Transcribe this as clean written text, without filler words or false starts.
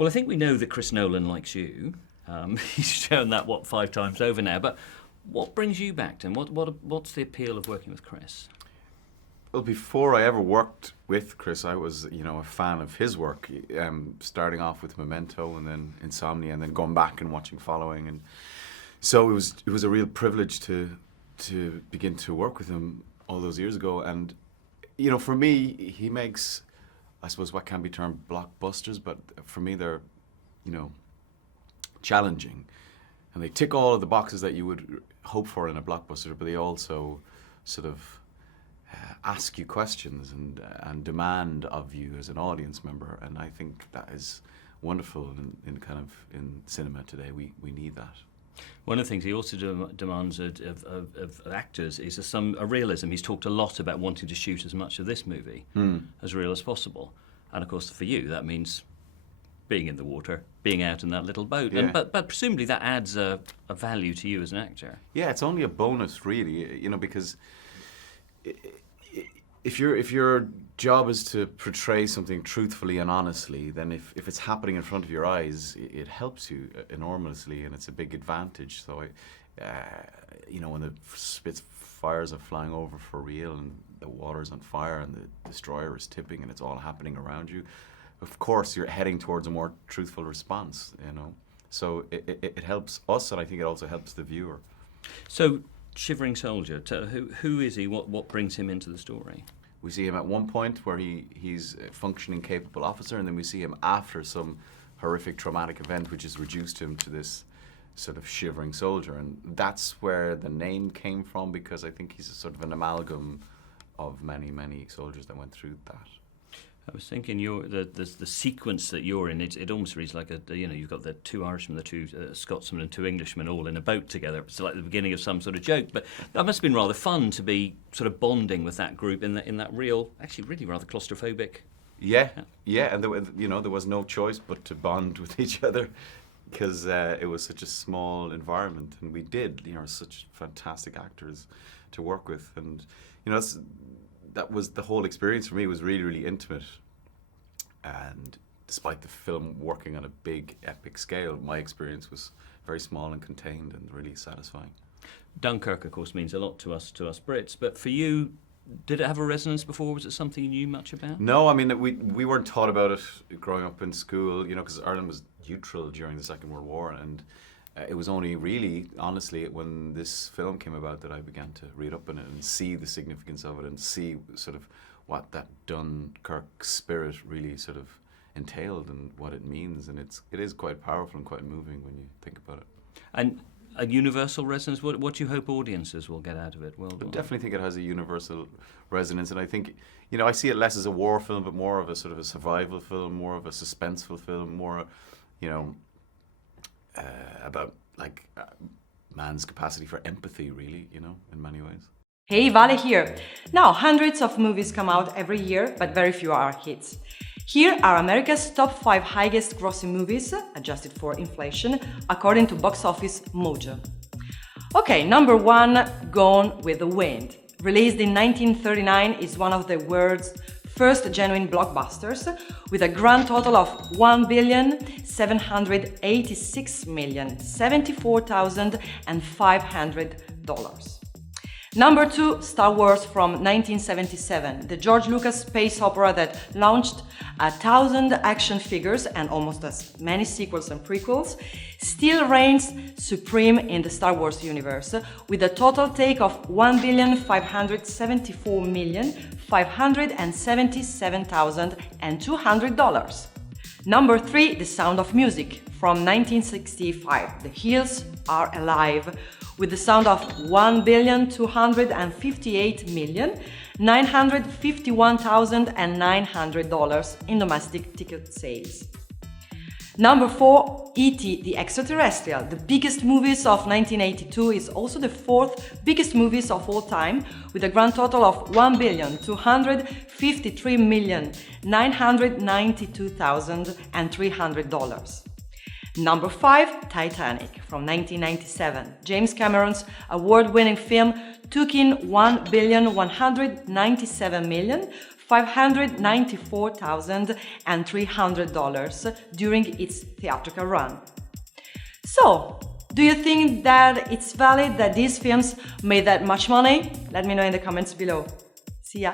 Well, I think we know that Chris Nolan likes you. He's shown that, 5 times over now. But what brings you back to him? What's the appeal of working with Chris? Well, before I ever worked with Chris, I was, a fan of his work, starting off with Memento and then Insomnia and then going back and watching Following. And so it was a real privilege to begin to work with him all those years ago. And, for me, he makes, I suppose, what can be termed blockbusters, but for me, they're, challenging. And they tick all of the boxes that you would hope for in a blockbuster, but they also sort of ask you questions and demand of you as an audience member, and I think that is wonderful in cinema today. We need that. One of the things he also demands of actors is a realism. He's talked a lot about wanting to shoot as much of this movie as real as possible, and of course for you that means being in the water, being out in that little boat. Yeah. But presumably that adds a value to you as an actor. Yeah, it's only a bonus really, because if your job is to portray something truthfully and honestly, then if it's happening in front of your eyes, it helps you enormously, and it's a big advantage. So, when the Spitfires are flying over for real, and the water's on fire, and the destroyer is tipping, and it's all happening around you, of course you're heading towards a more truthful response. So it helps us, and I think it also helps the viewer. So, Shivering Soldier, who is he? What brings him into the story? We see him at one point where he's a functioning, capable officer, and then we see him after some horrific traumatic event which has reduced him to this sort of shivering soldier. And that's where the name came from, because I think he's a sort of an amalgam of many, many soldiers that went through that. I was thinking the sequence that you're in, it almost reads like you've got the 2 Irishmen, the 2 Scotsmen and 2 Englishmen all in a boat together. It's like the beginning of some sort of joke. But that must have been rather fun to be sort of bonding with that group in that real, actually really rather claustrophobic. Yeah, and there was no choice but to bond with each other, because it was such a small environment, and we did, such fantastic actors to work with, and that was the whole experience for me. Was really, really intimate, and despite the film working on a big epic scale, my experience was very small and contained and really satisfying. Dunkirk, of course, means a lot to us Brits, but for you, did it have a resonance before? Was it something you knew much about? No, I mean, we weren't taught about it growing up in school, because Ireland was neutral during the Second World War, and it was only really, honestly, when this film came about that I began to read up on it and see the significance of it and see sort of what that Dunkirk spirit really sort of entailed and what it means. And it is quite powerful and quite moving when you think about it. And a universal resonance, what do you hope audiences will get out of it? Well, I definitely think it has a universal resonance, and I think, I see it less as a war film, but more of a sort of a survival film, more of a suspenseful film, more, about man's capacity for empathy, really, in many ways. Hey, Vale here. Now, hundreds of movies come out every year, but very few are hits. Here are America's top 5 highest grossing movies, adjusted for inflation, according to Box Office Mojo. Okay, number 1, Gone with the Wind. Released in 1939, is one of the world's first genuine blockbusters, with a grand total of $1,786,074,500. Number 2, Star Wars from 1977, the George Lucas space opera that launched 1,000 action figures and almost as many sequels and prequels, still reigns supreme in the Star Wars universe, with a total take of $1,574,577,200. Number 3, The Sound of Music from 1965, The Hills Are Alive, with the sound of $1,258,951,900 in domestic ticket sales. Number 4, E.T. the Extraterrestrial, the biggest movies of 1982, is also the 4th biggest movies of all time, with a grand total of $1,253,992,300. Number 5, Titanic from 1997. James Cameron's award-winning film took in $1,197,500,000 $594,300 during its theatrical run. So, do you think that it's valid that these films made that much money? Let me know in the comments below. See ya!